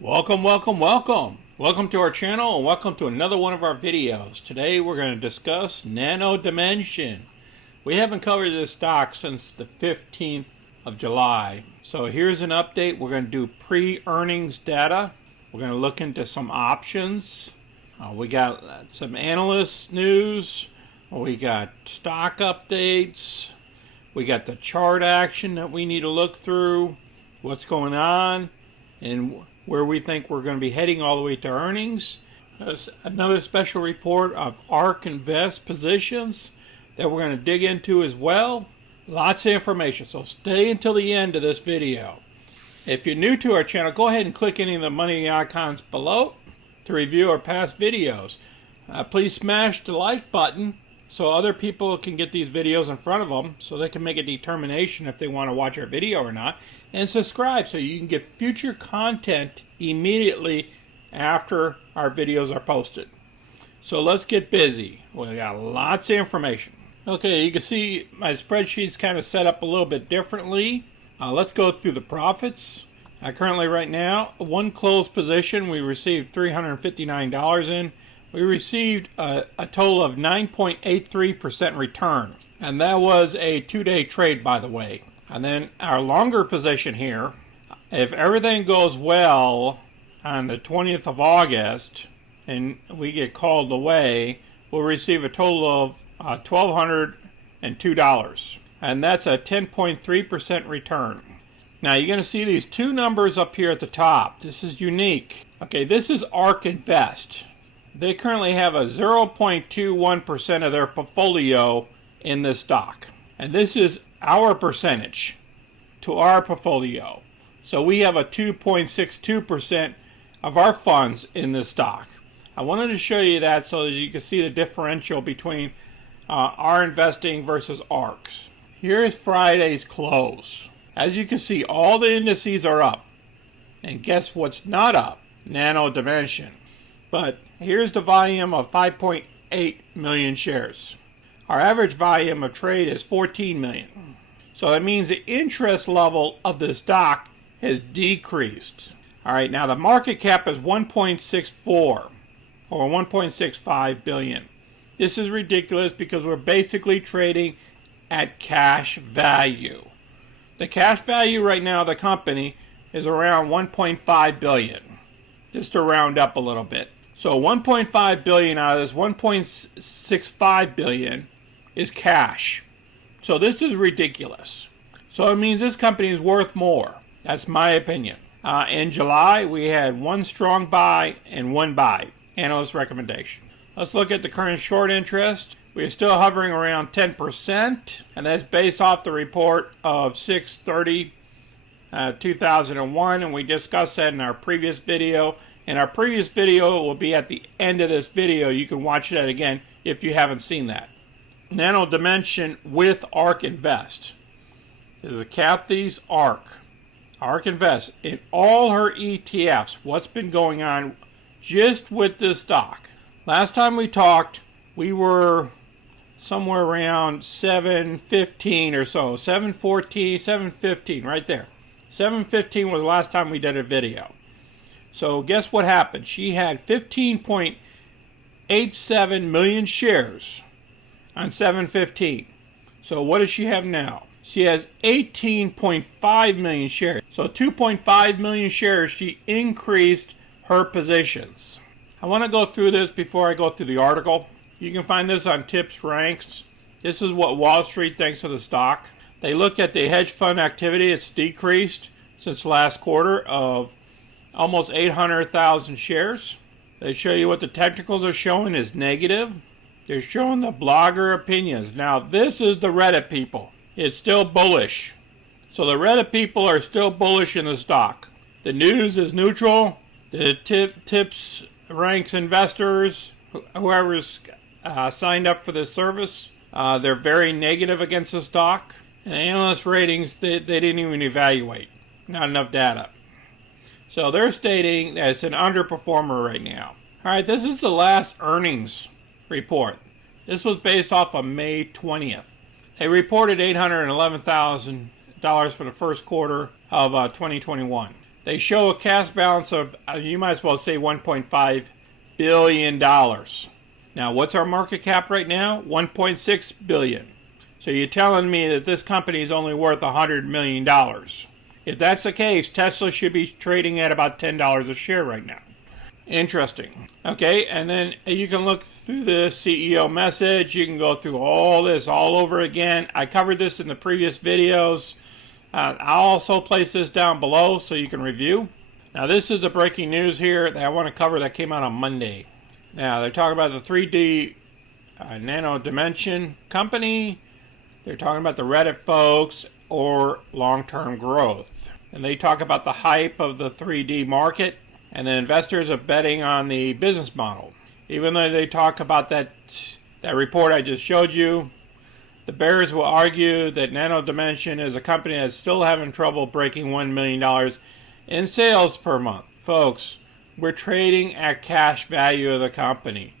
Welcome, welcome, welcome. Welcome to our channel and welcome to another one of our videos. Today we're going to discuss Nano Dimension. We haven't covered this stock since the 15th of July. So here's an update. We're going to do pre-earnings data. We're going to look into some options. We got some analyst news. We got stock updates. We got the chart action that we need to look through. What's going on and where we think we're going to be heading all the way to earnings. There's another special report of ARK Invest positions that we're going to dig into as well. Lots of information, so stay until the end of this video. If you're new to our channel, go ahead and click any of the money icons below to review our past videos. Please smash the like button so other people can get these videos in front of them so they can make a determination if they want to watch our video or not. And subscribe so you can get future content immediately after our videos are posted. So let's get busy. We got lots of information. Okay, you can see my spreadsheet's kind of set up a little bit differently. Let's go through the profits. Currently right now, one closed position we received $359 in. We received a total of 9.83% return. And that was a 2-day trade, by the way. And then our longer position here, if everything goes well on the 20th of August and we get called away, we'll receive a total of $1,202. And that's a 10.3% return. Now you're going to see these two numbers up here at the top. This is unique. Okay, this is ARK Invest. They currently have a 0.21% of their portfolio in this stock. And this is our percentage to our portfolio. So we have a 2.62% of our funds in this stock. I wanted to show you that so that you can see the differential between our investing versus ARK's. Here's Friday's close. As you can see, all the indices are up. And guess what's not up? Nano Dimension. But here's the volume of 5.8 million shares. Our average volume of trade is 14 million. So that means the interest level of the stock has decreased. All right, now the market cap is 1.64 or 1.65 billion. This is ridiculous because we're basically trading at cash value. The cash value right now of the company is around 1.5 billion. Just to round up a little bit. So 1.5 billion out of this 1.65 billion is cash. So this is ridiculous. So it means this company is worth more. That's my opinion. In July, we had one strong buy and one buy. Analyst recommendation. Let's look at the current short interest. We're still hovering around 10%, and that's based off the report of 6/30/2001, and we discussed that in our previous video. In our previous video, it will be at the end of this video. You can watch that again if you haven't seen that. Nano Dimension with ARK Invest. This is Kathy's ARK. ARK Invest. In all her ETFs, what's been going on just with this stock? Last time we talked, we were somewhere around 715 or so. 714, 715, right there. 715 was the last time we did a video. So guess what happened? She had 15.87 million shares on 715. So what does she have now? She has 18.5 million shares. So 2.5 million shares she increased her positions. I want to go through this before I go through the article. You can find this on Tips Ranks. This is what Wall Street thinks of the stock. They look at the hedge fund activity. It's decreased since last quarter of almost 800,000 shares. They show you what the technicals are showing is negative. They're showing the blogger opinions. Now, this is the Reddit people. It's still bullish. So the Reddit people are still bullish in the stock. The news is neutral. The Tips Ranks investors, whoever's signed up for this service, they're very negative against the stock. And analyst ratings, they didn't even evaluate. Not enough data. So they're stating that it's an underperformer right now. All right, this is the last earnings report. This was based off of May 20th. They reported $811,000 for the first quarter of 2021. They show a cash balance of, you might as well say, $1.5 billion. Now, what's our market cap right now? $1.6 billion. So you're telling me that this company is only worth $100 million. If that's the case, Tesla should be trading at about $10 a share right now. Interesting. Okay, and then you can look through the CEO message. You can go through all this all over again. I covered this in the previous videos. I'll also place this down below so you can review. Now, this is the breaking news here that I want to cover that came out on Monday. Now, they're talking about the 3D Nano Dimension company. They're talking about the Reddit folks or long-term growth. And they talk about the hype of the 3D market. And the investors are betting on the business model. Even though they talk about that report I just showed you, the bears will argue that Nano Dimension is a company that's still having trouble breaking $1 million in sales per month. Folks, we're trading at cash value of the company.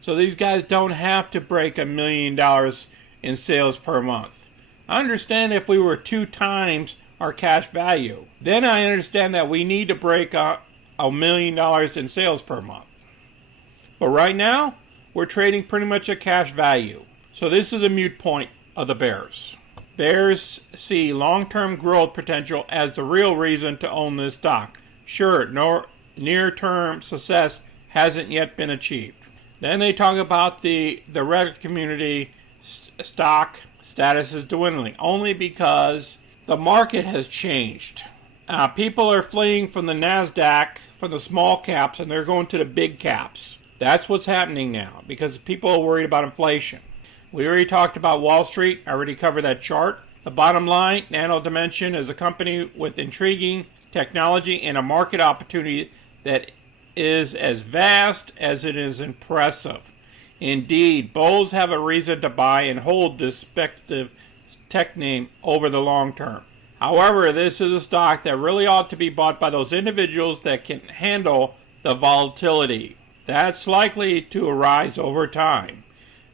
So these guys don't have to break $1 million in sales per month. I understand if we were 2 times our cash value. Then I understand that we need to break $1 million in sales per month. But right now, we're trading pretty much at cash value. So this is the mute point of the bears. Bears see long-term growth potential as the real reason to own this stock. Sure, no near-term success hasn't yet been achieved. Then they talk about the Reddit community stock status is dwindling only because the market has changed. People are fleeing from the NASDAQ, from the small caps, and they're going to the big caps. That's what's happening now because people are worried about inflation. We already talked about Wall Street. I already covered that chart. The bottom line, Nano Dimension is a company with intriguing technology and a market opportunity that is as vast as it is impressive. Indeed, bulls have a reason to buy and hold this speculative tech name over the long term. However, this is a stock that really ought to be bought by those individuals that can handle the volatility. That's likely to arise over time,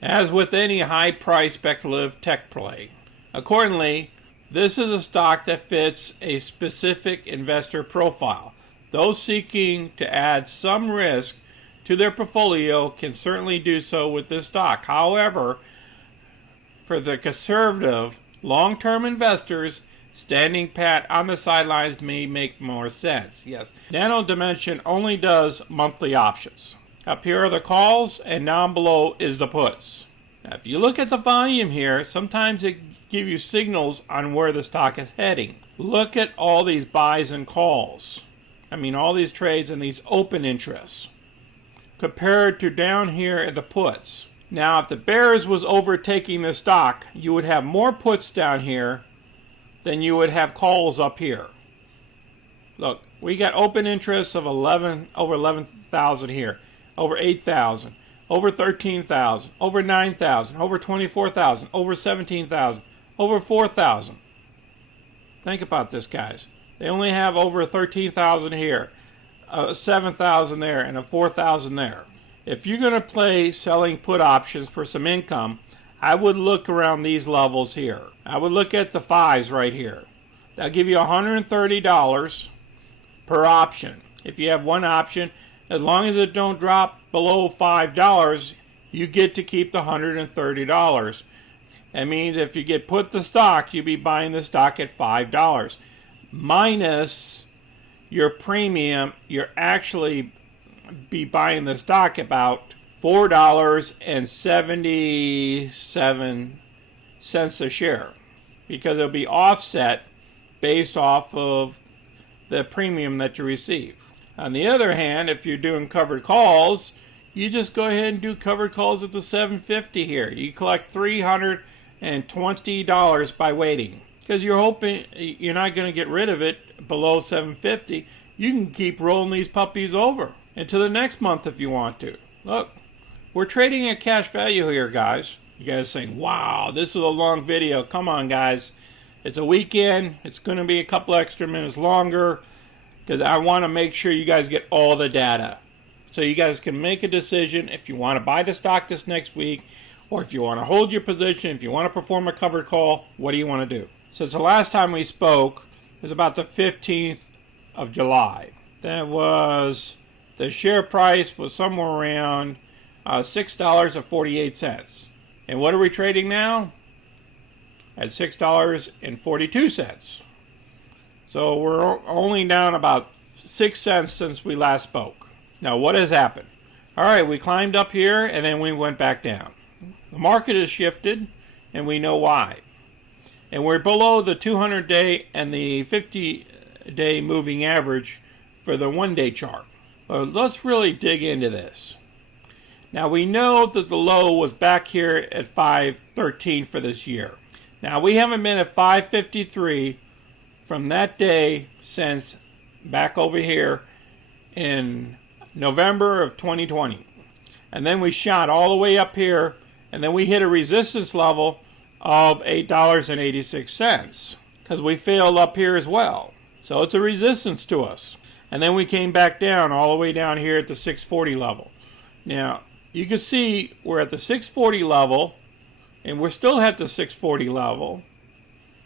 as with any high-price speculative tech play. Accordingly, this is a stock that fits a specific investor profile. Those seeking to add some risk to their portfolio can certainly do so with this stock. However, for the conservative, long-term investors, standing pat on the sidelines may make more sense. Yes, Nano Dimension only does monthly options. Up here are the calls, and down below is the puts. Now, if you look at the volume here, sometimes it gives you signals on where the stock is heading. Look at all these buys and calls. I mean, all these trades and these open interests compared to down here at the puts. Now, if the bears was overtaking the stock, you would have more puts down here than you would have calls up here. Look, we got open interests of over 11,000 here, over 8,000, over 13,000, over 9,000, over 24,000, over 17,000, over 4,000. Think about this, guys. They only have over 13,000 here, 7,000 there, and a 4,000 there. If you're going to play selling put options for some income, I would look around these levels here. I would look at the 5s right here. That'll give you $130 per option. If you have one option, as long as it don't drop below $5, you get to keep the $130. That means if you get put the stock, you'll be buying the stock at $5. Minus your premium, you're actually be buying the stock about $4.77 a share, because it'll be offset based off of the premium that you receive. On the other hand, if you're doing covered calls, you just go ahead and do covered calls at the $7.50 here. You collect $320 by waiting, because you're hoping you're not going to get rid of it below $7.50. You can keep rolling these puppies over into the next month if you want to. Look, we're trading at cash value here, guys. You guys saying, wow, this is a long video. Come on, guys. It's a weekend. It's going to be a couple extra minutes longer because I want to make sure you guys get all the data, so you guys can make a decision if you want to buy the stock this next week, or if you want to hold your position, if you want to perform a covered call, what do you want to do? Since the last time we spoke, it was about the 15th of July. That was, the share price was somewhere around $6.48. And what are we trading now? At $6.42. So we're only down about 6 cents since we last spoke. Now what has happened? All right, we climbed up here and then we went back down. The market has shifted and we know why. And we're below the 200-day and the 50-day moving average for the one-day chart. But let's really dig into this. Now we know that the low was back here at 513 for this year. Now we haven't been at 553 from that day since back over here in November of 2020. And then we shot all the way up here and then we hit a resistance level of $8.86 because we failed up here as well. So it's a resistance to us. And then we came back down all the way down here at the 640 level. Now you can see we're at the 640 level and we're still at the 640 level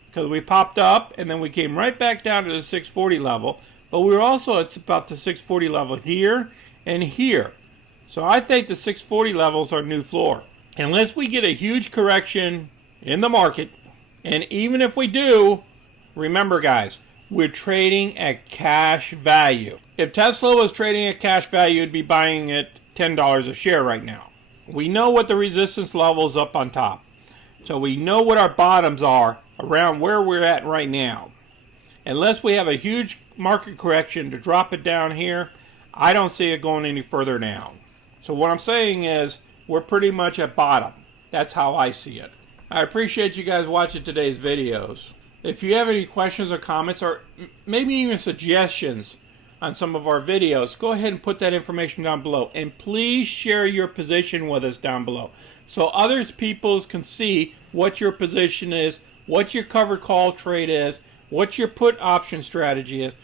because we popped up and then we came right back down to the 640 level. But we're also at about the 640 level here and here. So I think the 640 levels are new floor. Unless we get a huge correction in the market, and even if we do, remember guys, we're trading at cash value. If Tesla was trading at cash value, it'd be buying at $10 a share right now. We know what the resistance level is up on top. So we know what our bottoms are around where we're at right now. Unless we have a huge market correction to drop it down here, I don't see it going any further down. So what I'm saying is we're pretty much at bottom. That's how I see it. I appreciate you guys watching today's videos. If you have any questions or comments or maybe even suggestions on some of our videos, go ahead and put that information down below. And please share your position with us down below so others people can see what your position is, what your covered call trade is, what your put option strategy is.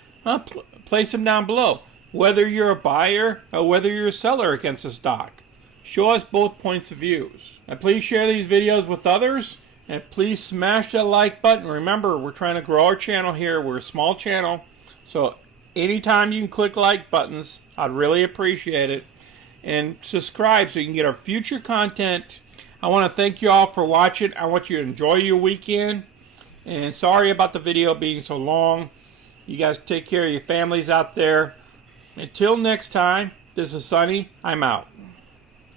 Place them down below, whether you're a buyer or whether you're a seller against a stock. Show us both points of views. And please share these videos with others. And please smash that like button. Remember, we're trying to grow our channel here. We're a small channel. So anytime you can click like buttons, I'd really appreciate it. And subscribe so you can get our future content. I want to thank you all for watching. I want you to enjoy your weekend. And sorry about the video being so long. You guys take care of your families out there. Until next time, this is Sonny. I'm out.